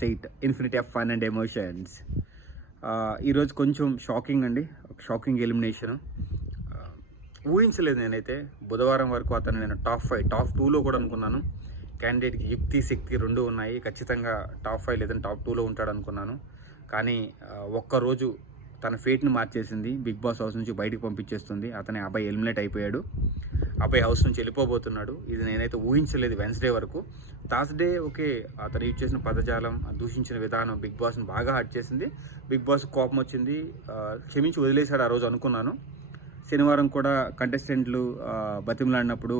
8 infinity of fun and emotions. ఈరోజు కొంచెం shocking అండి, షాకింగ్ ఎలిమినేషన్. ఊహించలేదు నేనైతే. బుధవారం వరకు అతను నేను టాప్ 5, టాప్ 2లో కూడా అనుకున్నాను. క్యాండిడేట్కి యుక్తి శక్తి రెండు ఉన్నాయి, ఖచ్చితంగా టాప్ 5 లేదంటే టాప్ 2లో ఉంటాడు అనుకున్నాను. కానీ ఒక్కరోజు తన ఫేట్ని మార్చేసింది. బిగ్ బాస్ హౌస్ నుంచి బయటకు పంపించేస్తుంది. అతని అబ్బాయి ఎలిమినేట్ అయిపోయాడు. అబ్బాయి హౌస్ నుంచి వెళ్ళిపోబోతున్నాడు. ఇది నేనైతే ఊహించలేదు వెన్స్డే వరకు. థర్స్డే ఓకే, అతను యూజ్ చేసిన పదజాలం, దూషించిన విధానం బిగ్ బాస్ని బాగా హర్ట్ చేసింది. బిగ్ బాస్ కోపం వచ్చింది, క్షమించి వదిలేశాడు ఆ రోజు అనుకున్నాను. శనివారం కూడా కంటెస్టెంట్లు బతిమలాడినప్పుడు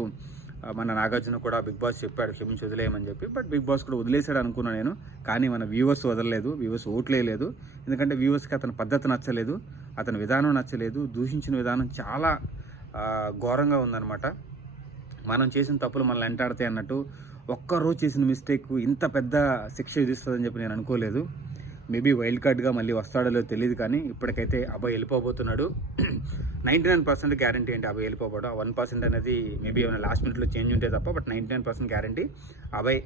మన నాగార్జున కూడా బిగ్ బాస్ చెప్పాడు క్షమించి వదిలేయమని చెప్పి. బట్ బిగ్ బాస్ కూడా వదిలేశాడు అనుకున్నాను నేను. కానీ మన వ్యూవర్స్ వదలలేదు, వ్యూవర్స్ ఓట్లేదు. ఎందుకంటే వ్యూవర్స్కి అతని పద్ధతి నచ్చలేదు, అతని విధానం నచ్చలేదు. దూషించిన విధానం చాలా ఘోరంగా ఉందన్నమాట. మనం చేసిన తప్పులు మనల్ని వెంటాడతాయి అన్నట్టు. ఒక్కరోజు చేసిన మిస్టేక్ ఇంత పెద్ద శిక్ష విధిస్తుందని చెప్పి నేను అనుకోలేదు. మేబీ వైల్డ్ కార్డ్గా మళ్ళీ వస్తాడో లేదో తెలియదు, కానీ ఇప్పటికైతే అబ్బాయి వెళ్ళిపోబోతున్నాడు. 99% గ్యారంటీ ఏంటి అబ్బాయి వెళ్ళిపోవడం. 1% అనేది మేబీ ఏమైనా లాస్ట్ మినిట్లో చేంజ్ ఉంటే తప్ప, బట్ 99% గ్యారంటీ అబ్బాయి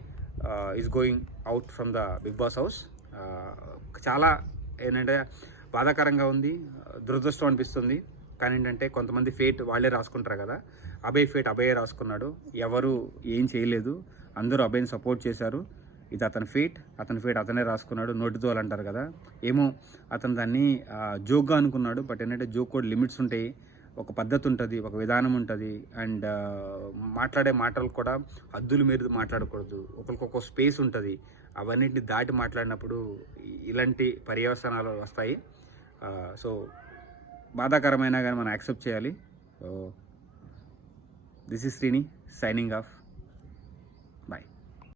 is going out from the Bigg Boss house. చాలా ఏంటంటే బాధాకరంగా ఉంది, దురదృష్టం అనిపిస్తుంది. కానీ ఏంటంటే కొంతమంది ఫేట్ వాళ్ళే రాసుకుంటారు కదా, అభయ్ ఫేట్ అభయే రాసుకున్నాడు. ఎవరు ఏం చేయలేదు, అందరూ అభయ్ని సపోర్ట్ చేశారు. ఇది అతని ఫేట్ అతనే రాసుకున్నాడు. నోటితో అంటారు కదా, ఏమో అతను దాన్ని జోక్గా అనుకున్నాడు. బట్ ఏంటంటే జోక్ కూడా లిమిట్స్ ఉంటాయి, ఒక పద్ధతి ఉంటుంది, ఒక విధానం ఉంటుంది. అండ్ మాట్లాడే మాటలు కూడా హద్దులు మీరి మాట్లాడకూడదు, ఒకరికొక స్పేస్ ఉంటుంది. అవన్నింటిని దాటి మాట్లాడినప్పుడు ఇలాంటి పర్యవసానాలు వస్తాయి. సో బాధాకరమైనా కానీ మనం యాక్సెప్ట్ చేయాలి. This is Srini signing off.